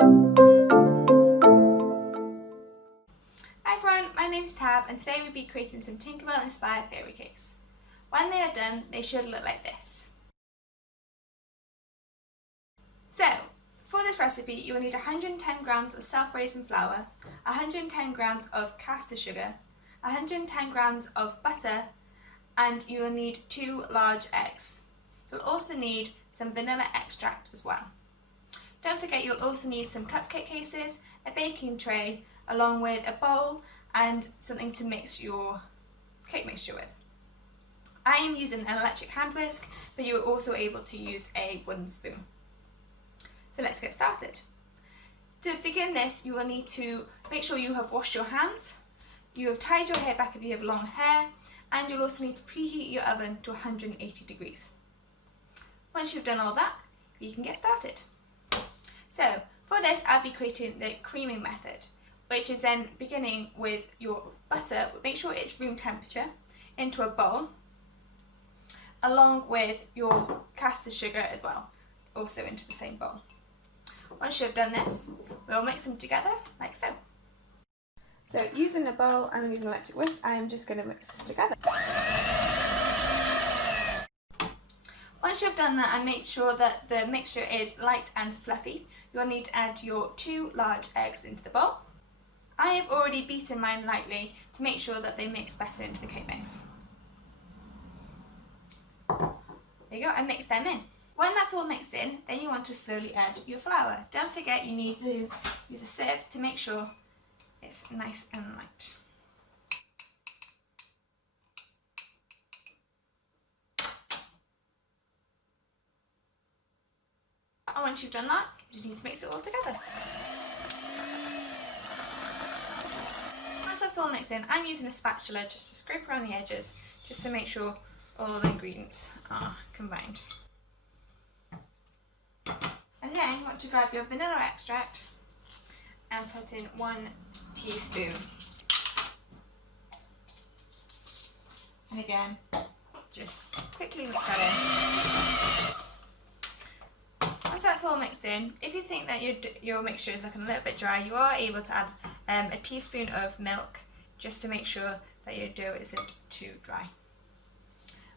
Hi everyone, my name's Tab and today we'll be creating some Tinkerbell inspired fairy cakes. When they are done, they should look like this. So, for this recipe you will need 110 grams of self-raising flour, 110 grams of caster sugar, 110 grams of butter, and you will need 2 large eggs. You'll also need some vanilla extract as well. Don't forget you'll also need some cupcake cases, a baking tray, along with a bowl and something to mix your cake mixture with. I am using an electric hand whisk, but you are also able to use a wooden spoon. So let's get started. To begin this, you will need to make sure you have washed your hands, you have tied your hair back if you have long hair, and you'll also need to preheat your oven to 180 degrees. Once you've done all that, you can get started. So for this, I'll be creating the creaming method, which is then beginning with your butter, make sure it's room temperature, into a bowl, along with your caster sugar as well, also into the same bowl. Once you've done this, we'll mix them together like so. So using a bowl and using an electric whisk, I am just going to mix this together. Once you've done that and make sure that the mixture is light and fluffy, you'll need to add your 2 large eggs into the bowl. I have already beaten mine lightly to make sure that they mix better into the cake mix. There you go, and mix them in. When that's all mixed in, then you want to slowly add your flour. Don't forget you need to use a sieve to make sure it's nice and light. And once you've done that, you just need to mix it all together. Once that's all mixed in, I'm using a spatula just to scrape around the edges, just to make sure all the ingredients are combined. And then you want to grab your vanilla extract and put in 1 teaspoon. And again, just quickly mix that in. Once that's all mixed in, if you think that your mixture is looking a little bit dry, you are able to add a teaspoon of milk just to make sure that your dough isn't too dry.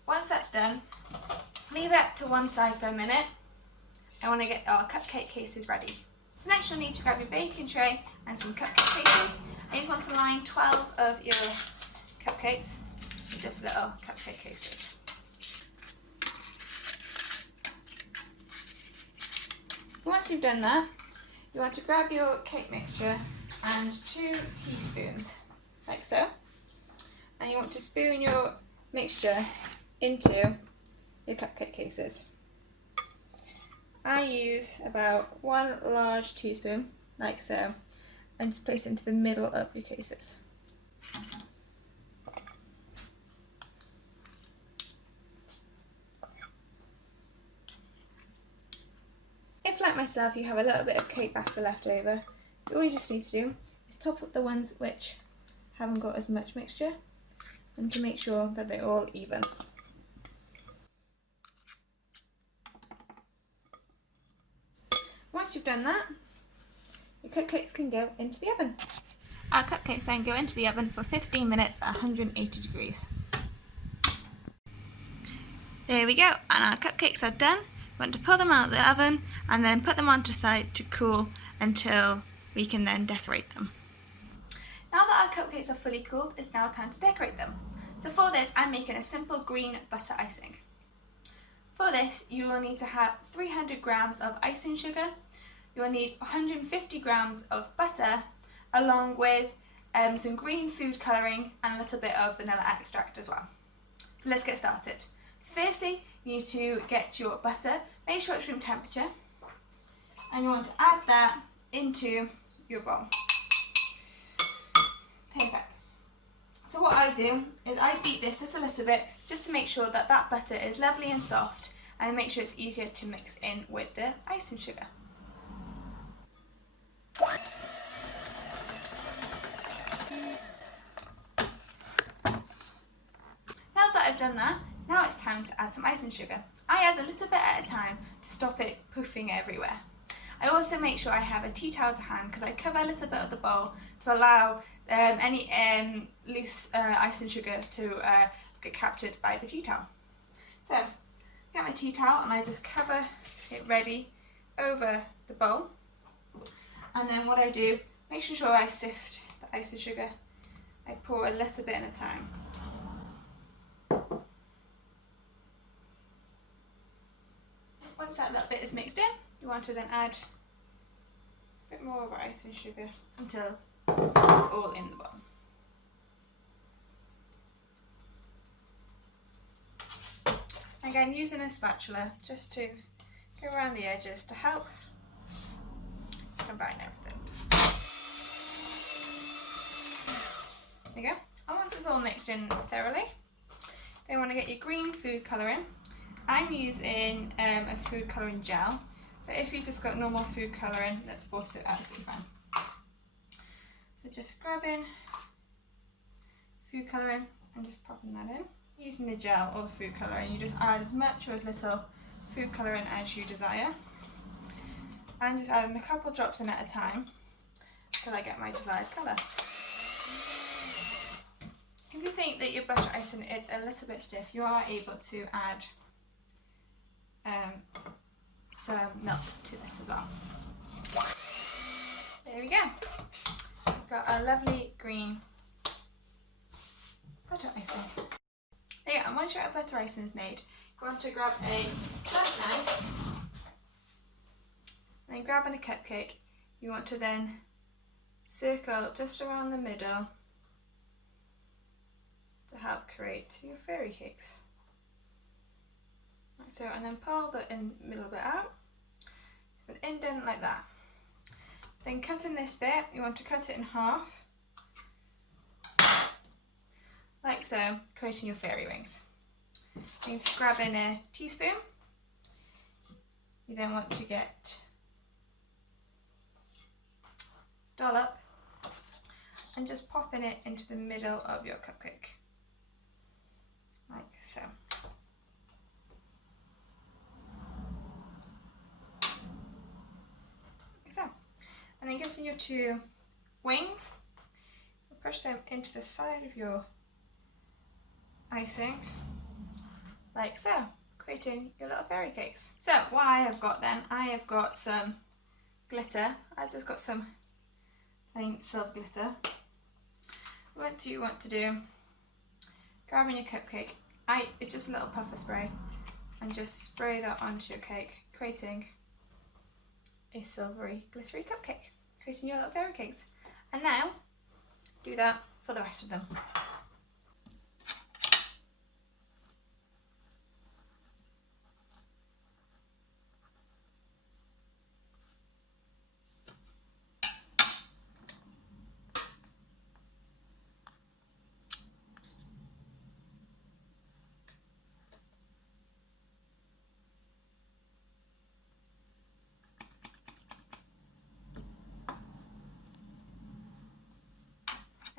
Once that's done, leave it to one side for a minute. I want to get our cupcake cases ready. So next you'll need to grab your baking tray and some cupcake cases. I just want to line 12 of your cupcakes with just little cupcake cases. So once you've done that, you want to grab your cake mixture and 2 teaspoons, like so. And you want to spoon your mixture into your cupcake cases. I use about 1 large teaspoon, like so, and just place it into the middle of your cases. If, like myself, you have a little bit of cake batter left over, all you just need to do is top up the ones which haven't got as much mixture, and to make sure that they're all even. Once you've done that, your cupcakes can go into the oven. Our cupcakes then go into the oven for 15 minutes at 180 degrees. There we go, and our cupcakes are done. We want to pull them out of the oven and then put them onto side to cool until we can then decorate them. Now that our cupcakes are fully cooled, it's now time to decorate them. So for this, I'm making a simple green butter icing. For this, you will need to have 300 grams of icing sugar. You will need 150 grams of butter, along with some green food colouring and a little bit of vanilla extract as well. So let's get started. So firstly, you need to get your butter, make sure it's room temperature, and you want to add that into your bowl. Perfect. So what I do is I beat this just a little bit just to make sure that that butter is lovely and soft, and make sure it's easier to mix in with the icing sugar. Now that I've done that, now it's time to add some icing sugar. I add a little bit at a time to stop it poofing everywhere. I also make sure I have a tea towel to hand because I cover a little bit of the bowl to allow any loose icing sugar to get captured by the tea towel. So I get my tea towel and I just cover it ready over the bowl, and then what I do, making sure I sift the icing sugar, I pour a little bit at a time. Once that little bit is mixed in, you want to then add a bit more of our icing sugar until it's all in the bowl. Again, using a spatula just to go around the edges to help combine everything. There you go. And once it's all mixed in thoroughly, then you want to get your green food colouring. I'm using a food colouring gel, but if you've just got normal food colouring, that's also absolutely fine. So just grabbing food colouring and just popping that in. Using the gel or the food colouring, you just add as much or as little food colouring as you desire. And just adding a couple drops in at a time until I get my desired colour. If you think that your butter icing is a little bit stiff, you are able to add some milk to this as well. There we go. We've got a lovely green butter icing. There you go. And once your butter icing is made, you want to grab a cutting knife, and then grabbing a cupcake, you want to then circle just around the middle to help create your fairy cakes. Like so, and then pull the middle bit out, an indent like that. Then cutting this bit, you want to cut it in half, like so, creating your fairy rings. Then just grab in a teaspoon. You then want to get dollop and just popping it into the middle of your cupcake, like so. Like so. And then getting your two wings, push them into the side of your icing, like so, creating your little fairy cakes. So what I have got then, I have got some glitter. I've just got some plain silver glitter. What do you want to do? Grabbing your cupcake, it's just a little puffer spray, and just spray that onto your cake, creating a silvery glittery cupcake, creating your little fairy cakes. And now do that for the rest of them.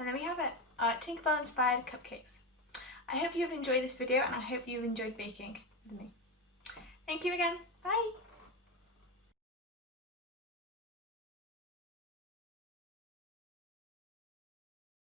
And there we have it, our Tinkerbell inspired cupcakes. I hope you've enjoyed this video, and I hope you've enjoyed baking with me. Thank you again, bye!